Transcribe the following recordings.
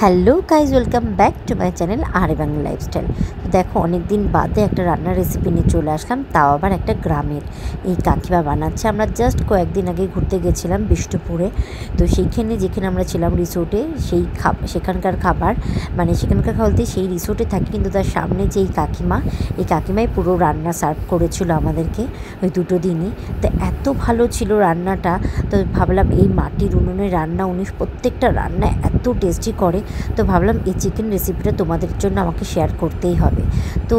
Hello guys, welcome back to my channel আর Bangla lifestyle. তো দেখো, অনেক দিন বাদে একটা রান্নার রেসিপি নিয়ে চলে আসলাম, তাও আবার একটা গ্রামের। এই কাকিমা বানাচ্ছে। আমরা জাস্ট কয়েকদিন আগে ঘুরতে গেছিলাম বিষ্ণুপুরে। তো সেইখানে যেখানে আমরা ছিলাম রিসোর্টে, সেখানকার খাবার মানে সেখানকার বলতে সেই রিসোর্টে থাকি, কিন্তু তার সামনে যে এই কাকিমাই পুরো রান্না সার্ভ করেছিল আমাদেরকে ওই দুটো দিনই। তো এত ভালো ছিল রান্নাটা। তো ভাবলাম এই মাটির উনুনে রান্না, উনি প্রত্যেকটা রান্না এত টেস্টি করে। তো ভাবলাম এই চিকেন রেসিপিটা তোমাদের জন্য আমাকে শেয়ার করতেই হবে। তো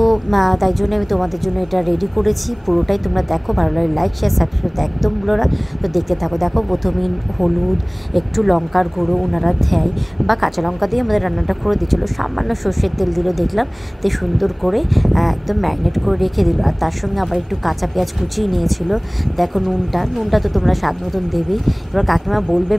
তাই জন্য আমি তোমাদের জন্য এটা রেডি করেছি। পুরোটাই তোমরা দেখো, ভালো লাগে লাইক শেয়ার সাবস্ক্রাইব করতে একদম ভুলো না। তো দেখতে থাকো। দেখো, প্রথমেই হলুদ, একটু লঙ্কার গুঁড়ো ওনারা দেয়, বা কাঁচা লঙ্কা দিয়ে আমাদের রান্নাটা করে দিয়েছিলো। সামান্য সর্ষের তেল দিল দেখলাম, তো সুন্দর করে একদম ম্যারিনেট করে রেখে দিল। আর তার সঙ্গে আবার একটু কাঁচা পেঁয়াজ কুচিয়ে নিয়েছিল। দেখো, নুনটা তো তোমরা স্বাদ মতন দেবেই। এবার কাকিমা বলবে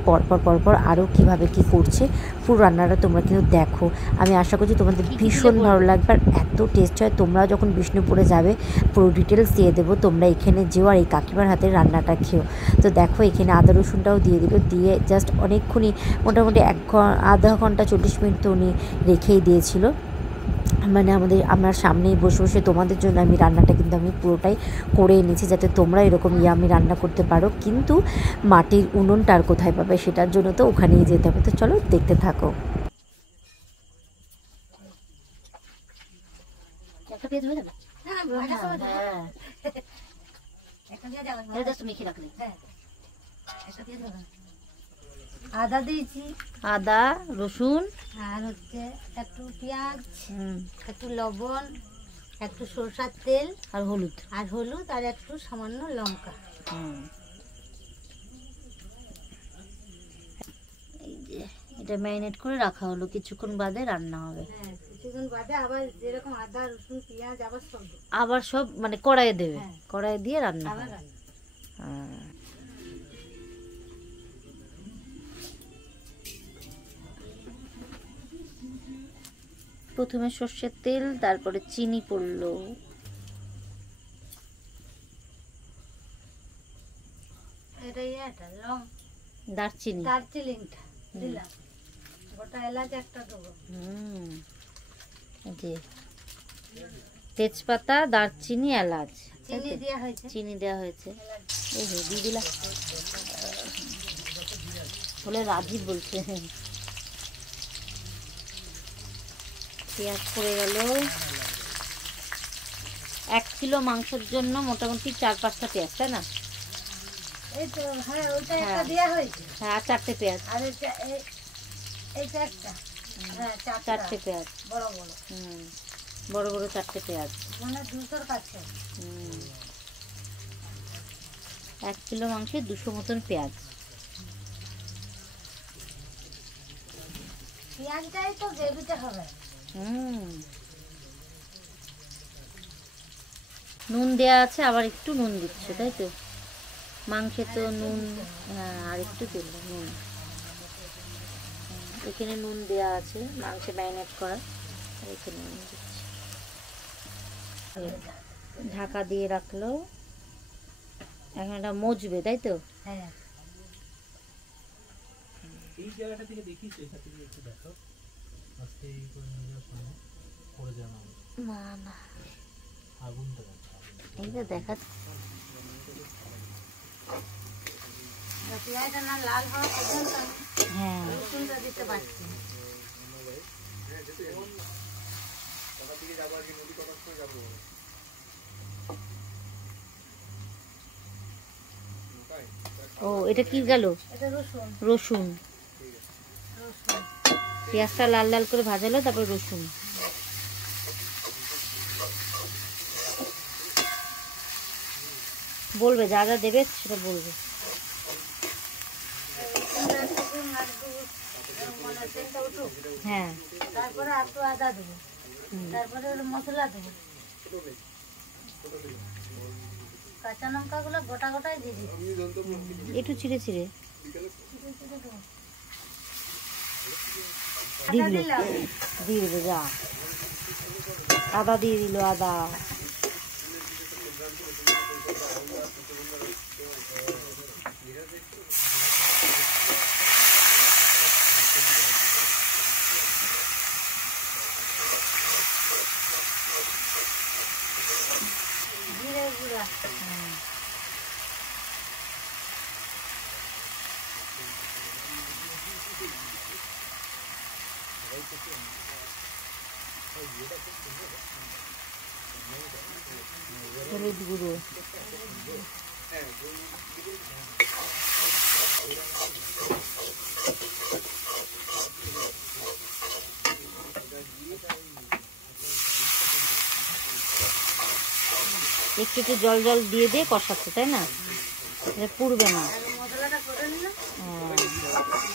পরপর আরও কীভাবে কী করছে। পুরো রান্নাটা তোমরা কিন্তু দেখো। আমি আশা করছি তোমাদের ভীষণ ভালো লাগবে, আর এত টেস্ট হয়। তোমরাও যখন বিষ্ণুপুরে যাবে পুরো ডিটেলস দিয়ে দেবো, তোমরা এখানে যেও আর এই কাকিমার হাতের রান্নাটা খেও। তো দেখো, এখানে আদা রসুনটাও দিয়ে দিল, দিয়ে জাস্ট অনেকক্ষণই, মোটামুটি আধা ঘন্টা 40 মিনিট তো উনি রেখেই দিয়েছিল। মানে আমার সামনেই বসে বসে তোমাদের জন্য আমি রান্নাটা কিন্তু আমি পুরোটাই করে এনেছি, যাতে তোমরা এরকম আমি রান্না করতে পারো। কিন্তু মাটির উনুনটা আর কোথায় পাবে, সেটার জন্য তো ওখানেই যেতে হবে। তো চলো দেখতে থাকো। আদা দিয়েছি, আদা রসুন, আর হচ্ছে একটু পেঁয়াজ, একটু লবণ, একটু সরষের তেল, আর হলুদ, আর একটু সামান্য লঙ্কা। এই যে এটা ম্যারিনেট করে রাখা হলো, কিছুক্ষণ বাদে রান্না হবে। হ্যাঁ, কিছুক্ষণ বাদে আবার যেরকম আদা রসুন পেঁয়াজ আবার সব মানে কড়াইয়ে দেবে, কড়াইয়ে দিয়ে রান্না আবার হবে। প্রথমে সর্ষের তেল, তারপরে চিনি পড়লো, দারচিনিটা দিলাম, গোটা এলাচ একটা দেবো, তেজপাতা, দারচিনি, এলাচ, চিনি দেওয়া হয়েছে। এই দিয়ে দিলাম বলে রাজীব বলছে। পেঁয়াজ পড়ে গেল। 1 কিলো মাংসের জন্য মোটামুটি 4-5টা পেঁয়াজ, তাই না? এই তো, হ্যাঁ, ওইটা একটা দেওয়া হয়েছে। হ্যাঁ, আর 4টে পেঁয়াজ। আর এইটা একটা, হ্যাঁ, 4টে পেঁয়াজ, বড় বড়, বড় বড় 4টে পেঁয়াজ, মানে 200-র কাছে। 1 কিলো মাংসে 200 মতন পেঁয়াজ। পেঁয়াজটাই তো গ্রেভিতে হবে। নুন দেয়া আছে, আবার একটু নুন দিচ্ছে, তাই তো? মাংসে তো নুন, হ্যাঁ, আর একটু দিল নুন। এখানে নুন দেয়া আছে, মাংসে ম্যারিনেট করা, এখানে নুন দিচ্ছে। ঢাকা দিয়ে রাখলো, এখন এটা মজবে, তাই তো? হ্যাঁ, এই জায়গাটা থেকে দেখিস, এটা থেকে একটু দেখো, আস্তে করে নিয়ে যাও, পড়ে যাও না না, আগুনটা দেখো, এই যে দেখাচ্ছে। পেঁয়াজটা না লাল হওয়া পর্যন্ত হ্যাঁ, রসুনটা দিতে পারছি। ও, এটা কি গেল? এটা রসুন। রসুন। পেঁয়াজটা লাল লাল করে ভাজালো, তারপর রসুন। বলবে যা যা দেবে সেটা বলবে। হ্যাঁ, তারপরে একটু আদা দেবো, তারপরে মশলা দেবো, কাঁচা লঙ্কা গুলো গোটা গোটাই দিয়ে দিবো, একটু ছিঁড়ে ছিঁড়ে দিয়ে দিল। যা আদা দিয়ে দিল, আদা। হলুদ গুঁড়ো, একটু একটু জল জল দিয়ে দিয়ে কষাচ্ছে, তাই না? এটা পুড়বে না। আর মশলাটা করে নিলাম, হ্যাঁ।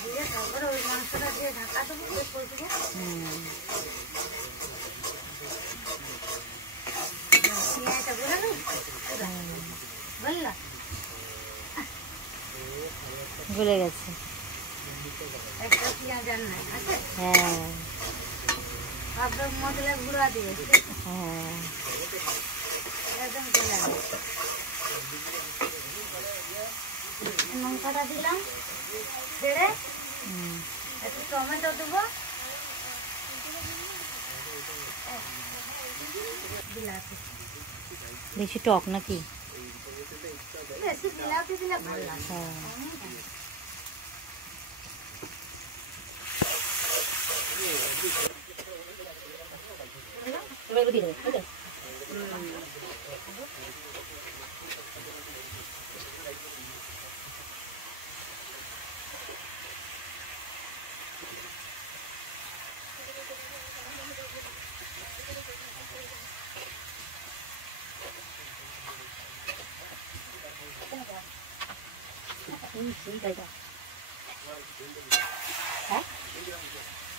দিয়ে তারপরে ওই মাংসটা দিয়ে ঢাকা দেবো, বেশ করে দেবো। পেঁয়াজটা বলে নেই, বললা গলে গেছে। একটা পেঁয়াজ আর নাই আছে, হ্যাঁ আপনার মশলা গুঁড়া দিয়ে হ্যাঁ। একদম গলে গেছে। লঙ্কাটা দিলাম, ছেড়ে একটু টমেটো দেবো, বিলাতি বেশি টক নাকি? বেশি বিলাতি দিলে ভালো লাগে। হ্যাঁ।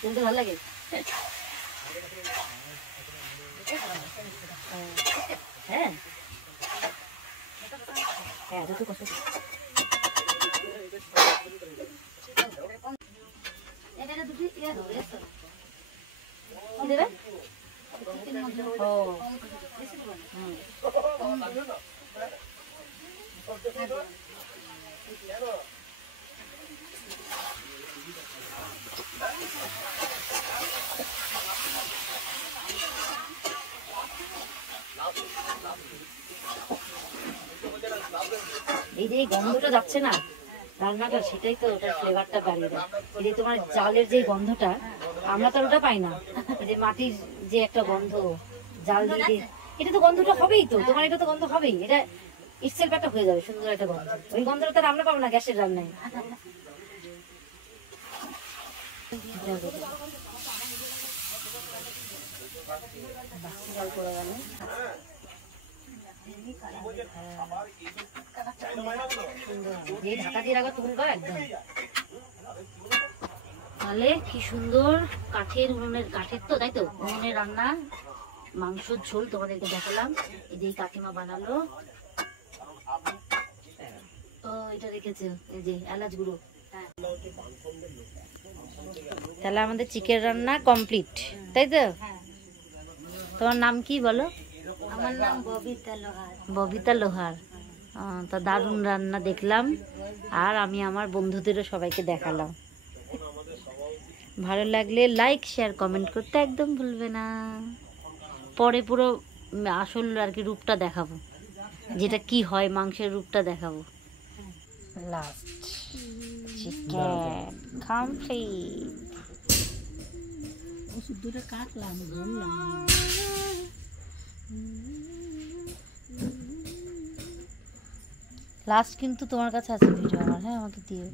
শুনতে ভালো লাগে। হ্যাঁ হ্যাঁ, দুটো কষ্ট। এটা দুটি ইয়ে দেবো, এসো। কি দেবে? চিকেন মশলা ও বেশি দেবো না। হুম। কম দেবো। এই যে গন্ধটা যাচ্ছে না রান্নাটা, সেটাই তো ওটার ফ্লেভারটা বাড়িয়ে দেয়। এই যে তোমার জালের যে গন্ধটা, আমরা তো আর ওটা পাই না। এই যে মাটির যে একটা গন্ধ, জাল দিয়ে দিয়ে, এটা তো গন্ধটা হবেই তো, তোমার এটা তো গন্ধ হবেই। এটা ইটসেলফ একটা হয়ে যাবে সুন্দর একটা গন্ধ। ওই গন্ধটা তো আর আমরা পাবো না গ্যাসের রান্নায়। এই ঢাকা দিয়ে রাখা তুলবা একদম, তাহলে কি সুন্দর কাঠের উনুনের, কাঠের তো তাই তো, উনুনের রান্না মাংসর ঝোল তোমাদেরকে দেখালাম। এই যে কাকিমা বানালো, ও এটা রেখেছে এই যে এলাচ গুঁড়ো। তাহলে আমাদের চিকেন রান্না কমপ্লিট, তাই তো? তোমার নাম কি বলো? আমার নাম ববিতা লোহার। ববিতা লোহার। তো দারুণ রান্না দেখলাম, আর আমি আমার বন্ধুদেরও সবাইকে দেখালাম। ভালো লাগলে লাইক শেয়ার কমেন্ট করতে একদম ভুলবে না। পরে পুরো আসল আর কি রূপটা দেখাবো, যেটা কি হয় মাংসের রূপটা দেখাবো। Last chicken complete. ওষুধ দুটো কাটলাম, বললাম লাস্ট কিন্তু তোমার কাছে আছে ভিডিও আমার, হ্যাঁ আমাকে দিও।